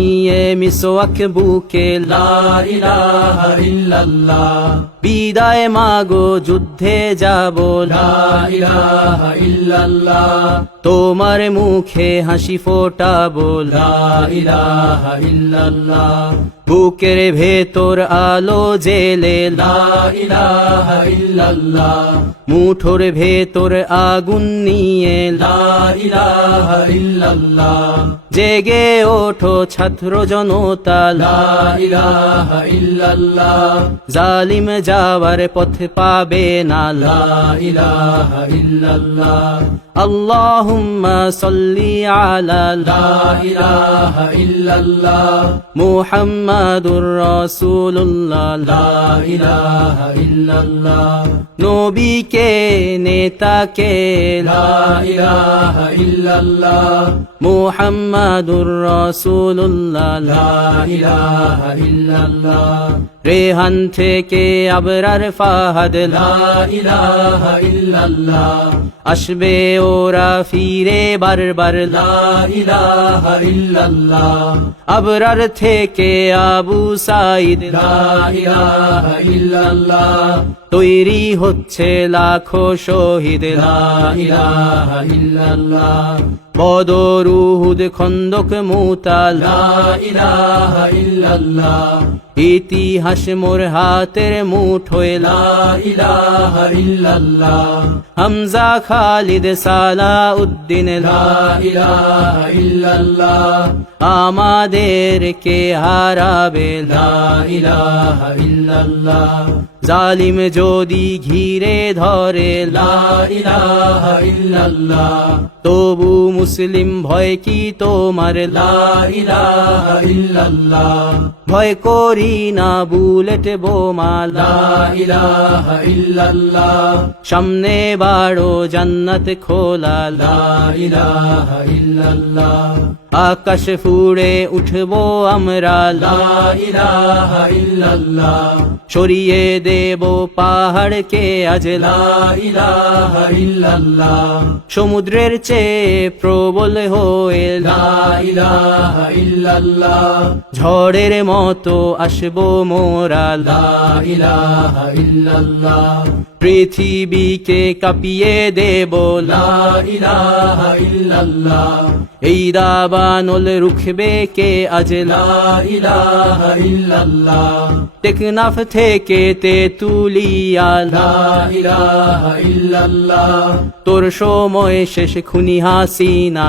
নিয়ে মিসওয়াক বুকে বিদায় মাগো, যুদ্ধে যাব তোমার মুখে হাসি ফোটাবো, লা বুকের ভেতর আলো জেলে মুঠোর ভেতর আগুন নিয়ে জেগে ওঠো ছাত্র জনতা। জালিম যাওয়ার পথ পাবে না। আল্লাহুম্মা সাল্লি আলা লা ইলাহা ইল্লাল্লাহ। মুহাম্মাদুর রাসূলুল্লাহ। লা ইলাহা ইল্লাল্লাহ। ইল্লাল্লাহ। মুহাম্মাদুর ইল্লাল্লাহ। রেহান থেকে আবরার ফাহাদ আসবে ওরা ফিরে বারবার আবরার থেকে আবু সাইদ তৈরি হচ্ছে লাখো শহীদ। বদরুহুদ খন্দক মুতা লা ইলাহা ইল্লাল্লাহ। ইতিহাস মোর হাতের মুঠোয় হামজা খালিদ সালা উদ্দিন লা ইলাহা আমাদের কে হারাবে? জালিম যদি ঘিরে ধরে। লা ইলাহা ইল্লাল্লাহ। তবু মুসলিম ভয় কি তোমার? ভয় করি না বুলেট বোমা। লা ইলাহা ইল্লাল্লাহ। সামনে বাড়ো জান্নাত খোলা। আকাশ ফুড়ে উঠবো আমরা। সরিয়ে দেব পাহাড়কে আজ। সমুদ্রের প্রবল হয়ে ঝড়ের মতো আসব মোরা। পৃথিবীকে কাঁপিয়ে দেব। লা ইলাহা ইল্লাল্লাহ। এই দাবানল রুখবে কে আজ টেকনাফ থেকে তে তুলিয়া তোর সময় শেষ খুনি হাসিনা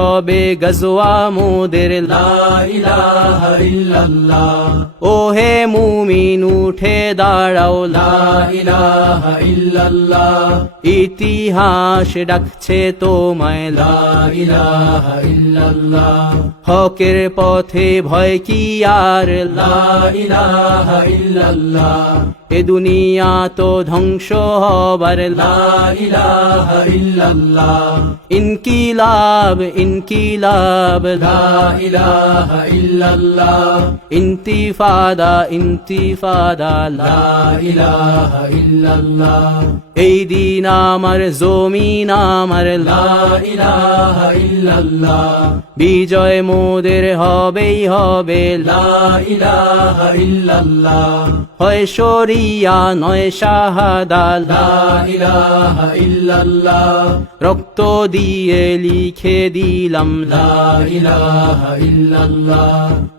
সবে গজওয়া মোদের ও হে মুমিন, উঠে দাঁড়াও ইতিহাস ডাকছে তোমায় হকের পথে ভয় কি আর এ দুনিয়া তো ধ্বংস হবার, লা ইলাহা ইল্লাল্লাহ। ইনকিলাব ইনকিলাব। লা ইলাহা ইল্লাল্লাহ। ইন্তিফাদা ইন্তিফাদা লা ইলাহা ইল্লাল্লাহ। এই দিন আমার জমিন আমার। লা ইলাহা ইল্লাল্লাহ। বিজয় মোদের হবেই হবে। লা ইলাহা ইল্লাল্লাহ। হয় শরী শরিয়া নয় শাহাদা। লা ইলাহা ইল্লাল্লাহ। রক্ত দিয়ে লিখে দিলাম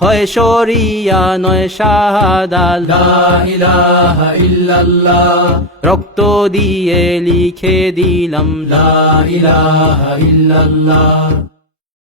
হয় শরিয়া নয় ইল্লাল্লাহ। রক্ত দিয়ে লিখে দিলাম